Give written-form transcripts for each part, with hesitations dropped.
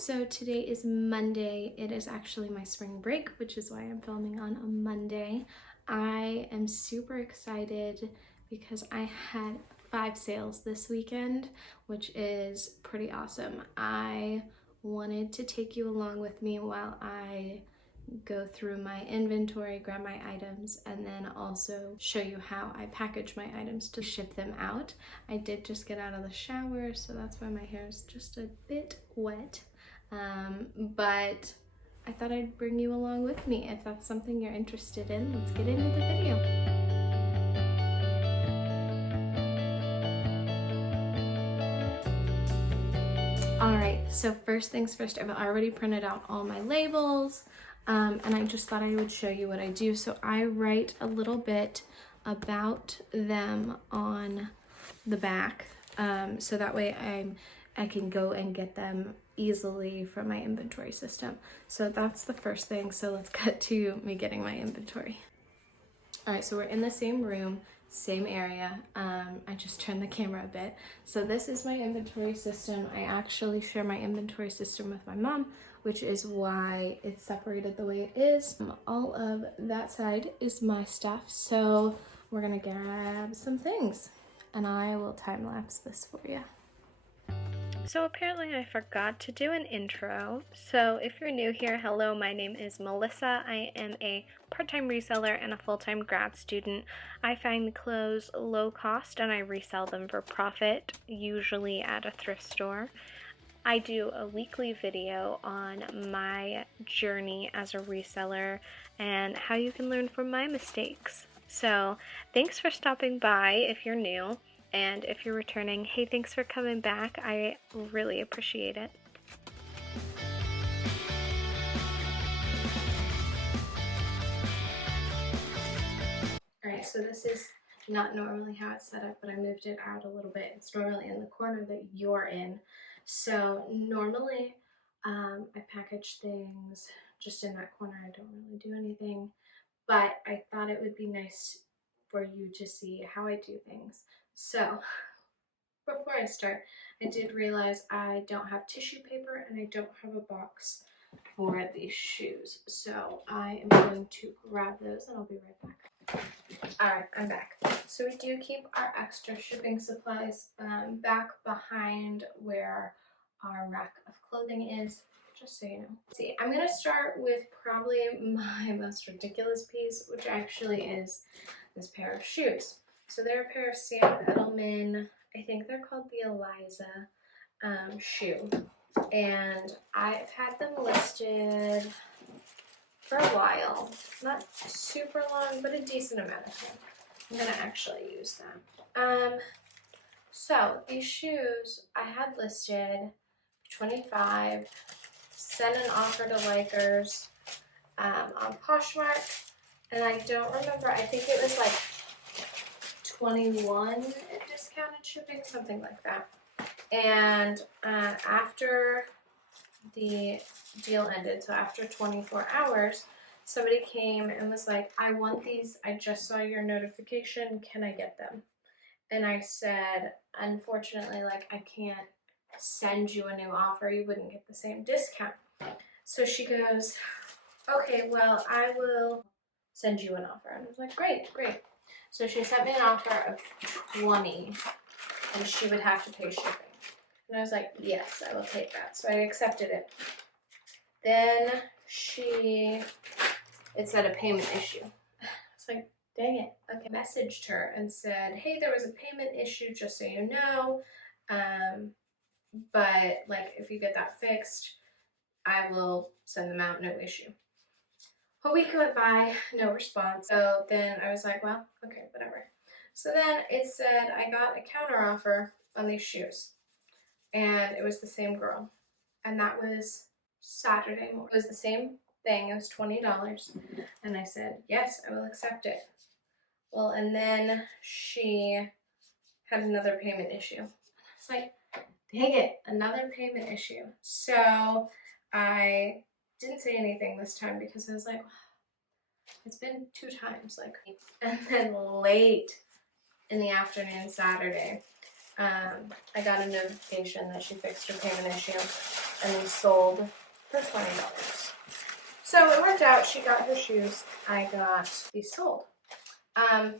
So today is Monday. It is actually my spring break, which is why I'm filming on a Monday. I am super excited because I had 5 sales this weekend, which is pretty awesome. I wanted to take you along with me while I go through my inventory, grab my items, and then also show you how I package my items to ship them out. I did just get out of the shower, so that's why my hair is just a bit wet. But I thought I'd bring you along with me. If that's something you're interested in, let's get into the video. All right, so first things first, I've already printed out all my labels, and I just thought I would show you what I do. So I write a little bit about them on the back, so that way I can go and get them easily from my inventory system. So that's the first thing. So let's cut to me getting my inventory. All right, so we're in the same room, same area. I just turned the camera a bit. So this is my inventory system. I actually share my inventory system with my mom, which is why it's separated the way it is. All of that side is my stuff. So we're gonna grab some things and I will time lapse this for you. So apparently I forgot to do an intro. So if you're new here, hello, my name is Melissa. I am a part-time reseller and a full-time grad student. I find clothes low cost and I resell them for profit, usually at a thrift store. I do a weekly video on my journey as a reseller and how you can learn from my mistakes. So thanks for stopping by if you're new. And if you're returning, hey, thanks for coming back. I really appreciate it. All right, so this is not normally how it's set up, but I moved it out a little bit. It's normally in the corner that you're in. So normally I package things just in that corner. I don't really do anything, but I thought it would be nice for you to see how I do things. So before I start, I did realize I don't have tissue paper and I don't have a box for these shoes. So I am going to grab those and I'll be right back. All right, I'm back. So we do keep our extra shipping supplies back behind where our rack of clothing is, just so you know. See, I'm gonna start with probably my most ridiculous piece, which actually is this pair of shoes. So they're a pair of Sam Edelman, I think they're called the Eliza shoe. And I've had them listed for a while. Not super long, but a decent amount of time. I'm gonna actually use them. So these shoes I had listed $25, sent an offer to Likers on Poshmark, and I don't remember, I think it was like 21 in discounted shipping, something like that. And after the deal ended, so after 24 hours, somebody came and was like, I want these, I just saw your notification, can I get them? And I said, unfortunately, like, I can't send you a new offer, you wouldn't get the same discount. So she goes, okay, well, I will send you an offer. And I was like, great. So she sent me an offer of 20 and she would have to pay shipping. And I was like, yes, I will take that. So I accepted it. Then it said a payment issue. It's like, dang it. Okay. I messaged her and said, hey, there was a payment issue, just so you know. But like, if you get that fixed, I will send them out, no issue. A week went by, no response. So then I was like, well, okay, whatever. So then it said I got a counter offer on these shoes. And it was the same girl. And that was Saturday morning. It was the same thing. It was $20. And I said, yes, I will accept it. Well, and then she had another payment issue. It's like, dang it, another payment issue. So I didn't say anything this time because I was like, it's been 2 times, like. And then late in the afternoon Saturday, I got a notification that she fixed her payment issue. and these sold for $20. So it worked out. She got her shoes. I got these sold. I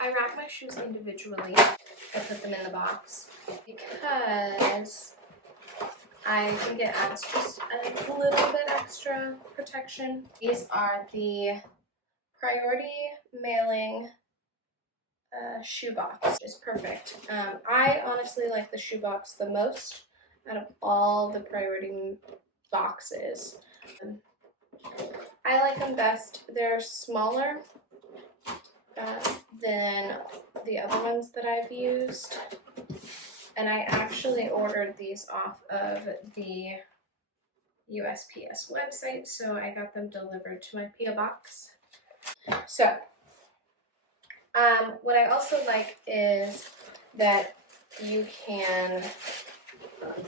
wrap my shoes individually. I put them in the box because I think it adds just a little bit extra protection. These are the priority mailing shoebox. It's perfect. I honestly like the shoebox the most out of all the priority boxes. I like them best. They're smaller than the other ones that I've used. And I actually ordered these off of the USPS website, so I got them delivered to my PO box. So, what I also like is that you can,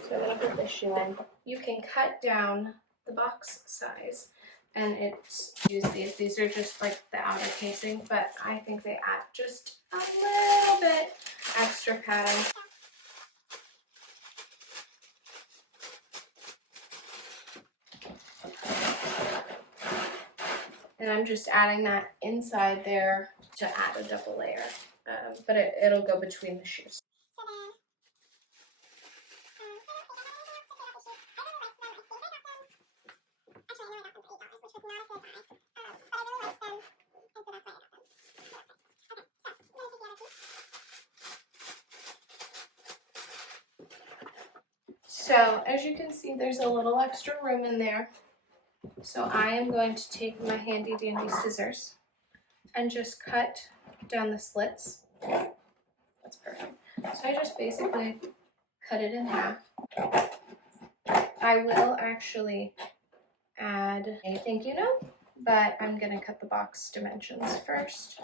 so I'm going to put this shoe in, you can cut down the box size, and it's use these are just like the outer casing, but I think they add just a little bit extra padding. And I'm just adding that inside there to add a double layer, but it'll go between the shoes. So as you can see, there's a little extra room in there. So I am going to take my handy dandy scissors and just cut down the slits. That's perfect. So I just basically cut it in half. I will actually add a thank you note, but I'm going to cut the box dimensions first.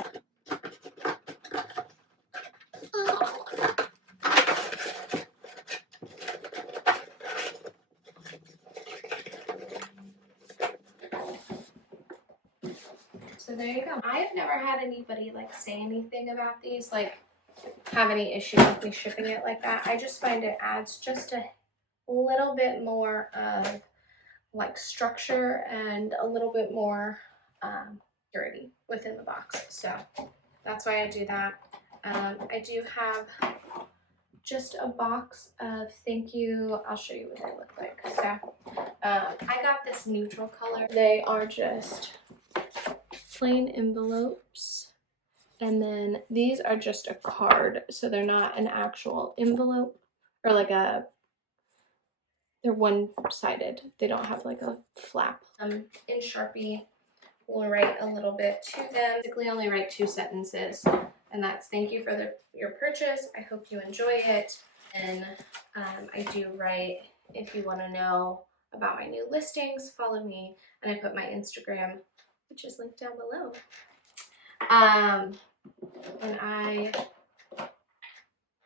So there you go. I've never had anybody like say anything about these, like have any issue with me shipping it like that. I just find it adds just a little bit more of like structure and a little bit more purity within the box. So that's why I do that. I do have just a box of thank you. I'll show you what they look like. So I got this neutral color. They are just plain envelopes, and then these are just a card, so they're not an actual envelope or like they're one-sided. They don't have like a flap. In Sharpie, we'll write a little bit to them. Basically only write 2 sentences, and that's thank you for your purchase. I hope you enjoy it. And I do write, if you want to know about my new listings, follow me. And I put my Instagram, which is linked down below. And I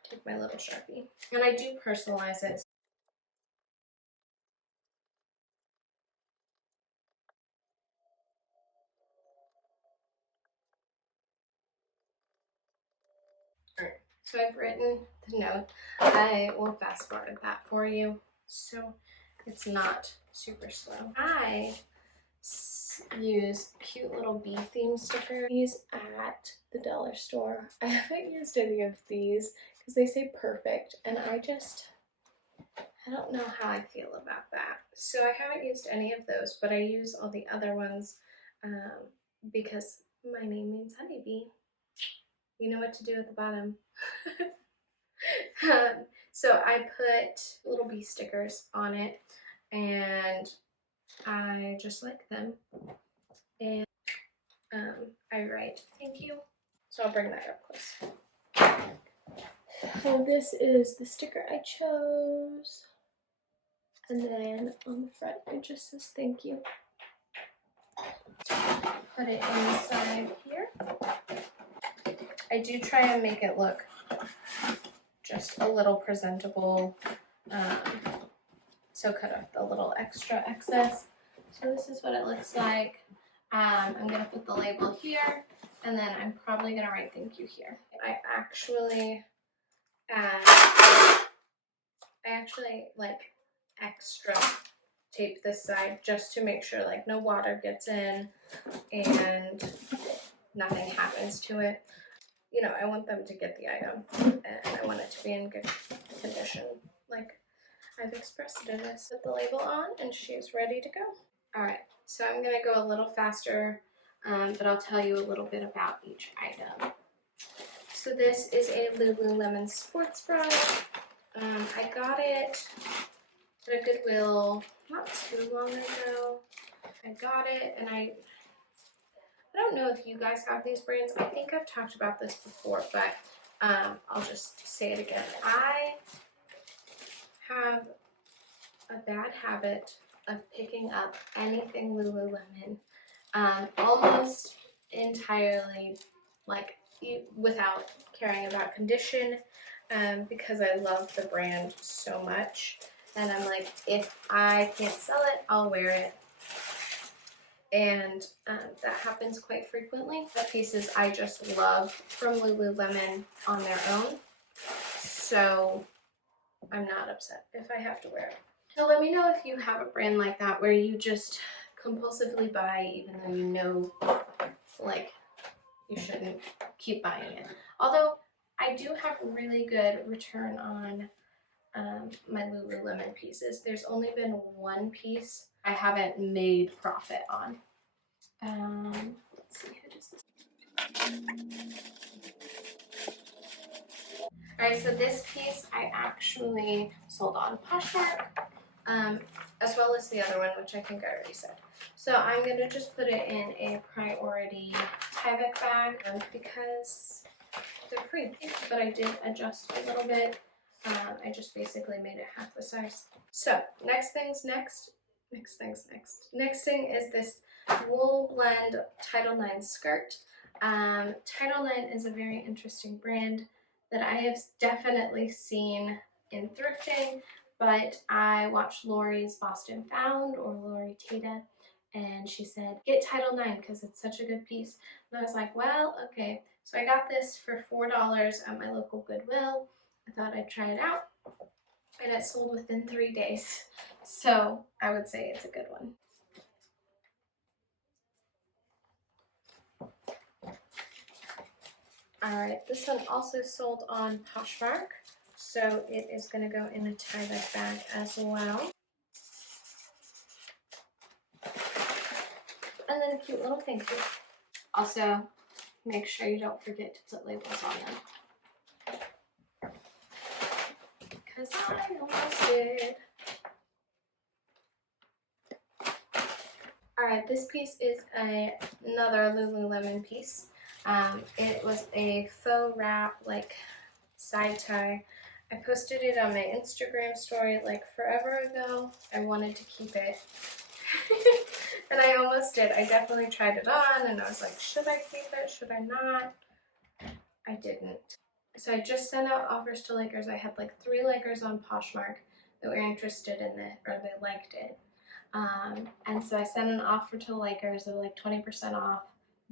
take my little Sharpie, and I do personalize it. Alright, so I've written the note. I will fast forward that for you, so it's not super slow. I use cute little bee theme stickers at the dollar store. I haven't used any of these because they say perfect, and I don't know how I feel about that. So I haven't used any of those, but I use all the other ones because my name means honeybee. You know what to do at the bottom. So I put little bee stickers on it, and I just like them. And I write thank you. So I'll bring that up close. So this is the sticker I chose. And then on the front it just says thank you. Put it inside here. I do try and make it look just a little presentable. So cut off the little extra excess. So this is what it looks like. I'm going to put the label here, and then I'm probably going to write thank you here. I actually like extra tape this side just to make sure like no water gets in and nothing happens to it. You know, I want them to get the item and I want it to be in good condition, like I've expressed it in this. Put the label on and she's ready to go. All right, so I'm gonna go a little faster, but I'll tell you a little bit about each item. So this is a Lululemon sports bra. I got it at a Goodwill not too long ago. I got it and I don't know if you guys have these brands. I think I've talked about this before, but I'll just say it again. I have a bad habit of picking up anything Lululemon almost entirely, like without caring about condition, because I love the brand so much. And I'm like, if I can't sell it, I'll wear it. And that happens quite frequently. The pieces I just love from Lululemon on their own. So I'm not upset if I have to wear it. So let me know if you have a brand like that where you just compulsively buy even though you know like you shouldn't keep buying it. Although I do have really good return on my Lululemon pieces. There's only been one piece I haven't made profit on. Let's see, who does this? Alright, so this piece I actually sold on Poshmark, as well as the other one, which I think I already said. So I'm going to just put it in a priority Tyvek bag because they're free. But I did adjust a little bit. I just basically made it half the size. So next thing is this wool blend Title IX skirt. Title IX is a very interesting brand that I have definitely seen in thrifting, but I watched Lori's Boston Found, or Lori Tata, and she said, get Title IX because it's such a good piece. And I was like, well, okay. So I got this for $4 at my local Goodwill. I thought I'd try it out, and it sold within 3 days. So I would say it's a good one. Alright, this one also sold on Poshmark, so it is going to go in a Tyvek bag as well. And then a cute little thank you. Also, make sure you don't forget to put labels on them, because I almost did. Alright, this piece is another Lululemon piece. It was a faux wrap, like side tie. I posted it on my Instagram story like forever ago. I wanted to keep it. And I almost did. I definitely tried it on and I was like, should I keep it? Should I not? I didn't. So I just sent out offers to Lakers. I had like 3 Lakers on Poshmark that were interested in it, or they liked it. And so I sent an offer to Lakers of like 20% off,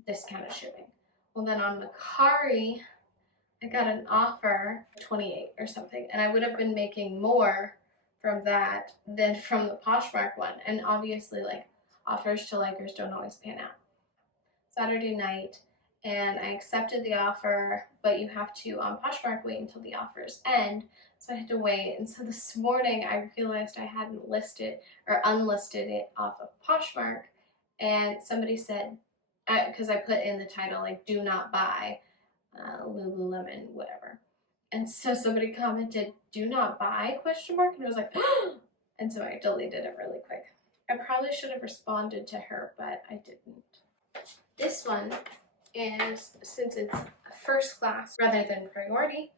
discounted shipping. Well, then on Mercari, I got an offer, 28 or something, and I would have been making more from that than from the Poshmark one. And obviously, like, offers to Lakers don't always pan out. Saturday night, and I accepted the offer, but you have to, on Poshmark, wait until the offers end. So I had to wait. And so this morning, I realized I hadn't listed or unlisted it off of Poshmark. And somebody said, because I put in the title, like, do not buy Lululemon, whatever. And so somebody commented, do not buy, question mark? And I was like, and so I deleted it really quick. I probably should have responded to her, but I didn't. This one is, since it's first class rather than priority,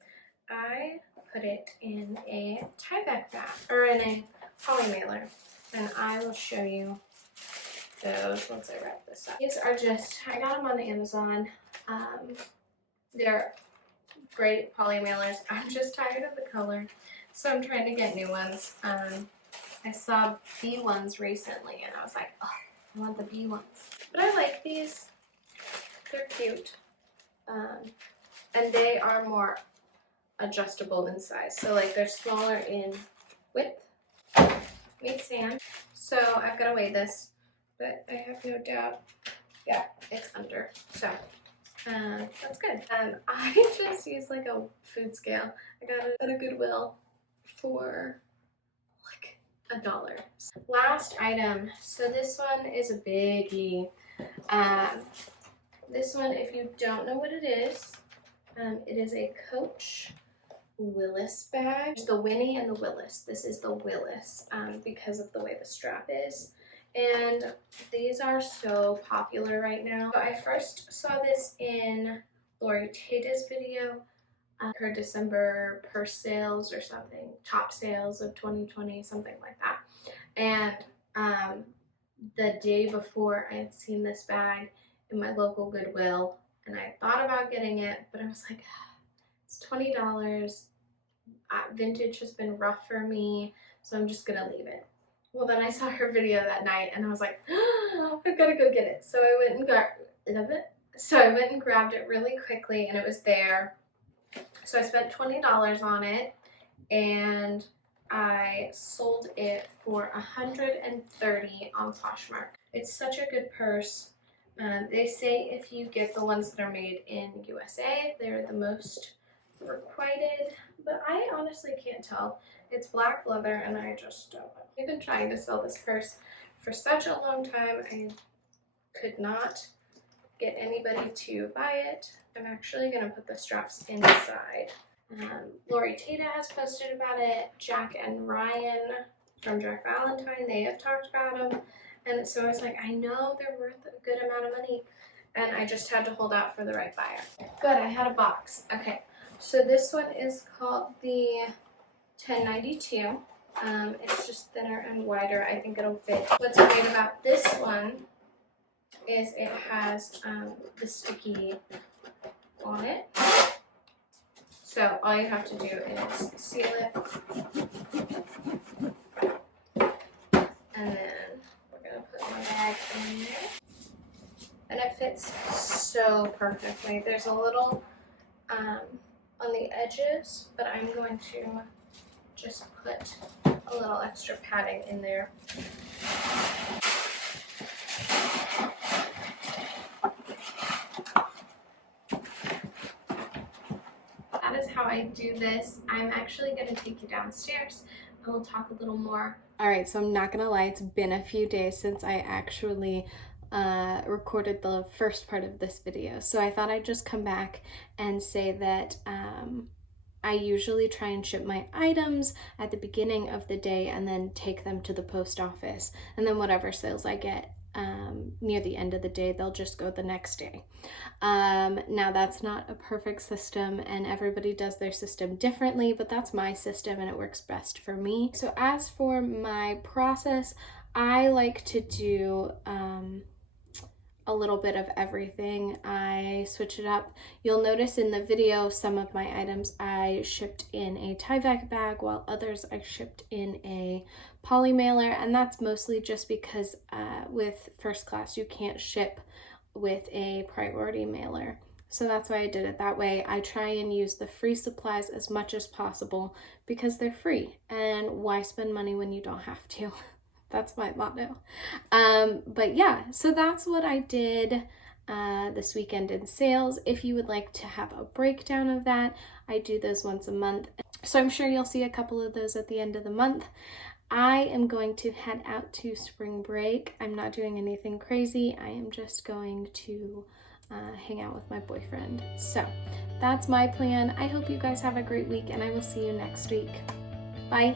I put it in a Tyvek bag, or in a poly mailer, and I will show you those once I wrap this up. These are just, I got them on Amazon. They're great poly mailers. I'm just tired of the color, so I'm trying to get new ones. I saw bee ones recently, and I was like, oh, I want the bee ones. But I like these. They're cute. And they are more adjustable in size. So like they're smaller in width Meet Sam. So I've got to weigh this, but I have no doubt, yeah, it's under. So that's good. I just used like a food scale. I got it at a Goodwill for like $1. Last item. So this one is a biggie. This one, if you don't know what it is a Coach Willis bag. There's the Winnie and the Willis. This is the Willis because of the way the strap is. And these are so popular right now. So I first saw this in Lori Tate's video, her December purse sales or something, top sales of 2020, something like that. And the day before, I had seen this bag in my local Goodwill, and I thought about getting it, but I was like, it's $20. Vintage has been rough for me, so I'm just gonna leave it. Well, then I saw her video that night, and I was like, oh, I've got to go get it. So I went and grabbed it really quickly, and it was there. So I spent $20 on it, and I sold it for $130 on Poshmark. It's such a good purse. They say if you get the ones that are made in USA, they're the most requited, but I honestly can't tell. It's black leather, and I just don't know. I've been trying to sell this purse for such a long time. I could not get anybody to buy it. I'm actually going to put the straps inside. Lori Tate has posted about it. Jack and Ryan from Jack Valentine, they have talked about them. And so I was like, I know they're worth a good amount of money, and I just had to hold out for the right buyer. Good, I had a box. Okay, so this one is called the 1092. It's just thinner and wider. I think it'll fit. What's great about this one is it has the sticky on it. So all you have to do is seal it, and then we're gonna put my bag in there, and it fits so perfectly. There's a little on the edges, but I'm going to just put a little extra padding in there. That is how I do this. I'm actually going to take you downstairs and we'll talk a little more. Alright, so I'm not gonna lie, it's been a few days since I actually recorded the first part of this video. So I thought I'd just come back and say that I usually try and ship my items at the beginning of the day and then take them to the post office. And then whatever sales I get near the end of the day, they'll just go the next day. Now that's not a perfect system, and everybody does their system differently, but that's my system and it works best for me. So as for my process, I like to do a little bit of everything. I switch it up. You'll notice in the video some of my items I shipped in a Tyvek bag, while others I shipped in a poly mailer, and that's mostly just because with first class you can't ship with a priority mailer. So that's why I did it that way. I try and use the free supplies as much as possible because they're free, and why spend money when you don't have to? That's my motto. But yeah, so that's what I did this weekend in sales. If you would like to have a breakdown of that, I do those once a month. So I'm sure you'll see a couple of those at the end of the month. I am going to head out to spring break. I'm not doing anything crazy. I am just going to hang out with my boyfriend. So that's my plan. I hope you guys have a great week, and I will see you next week. Bye.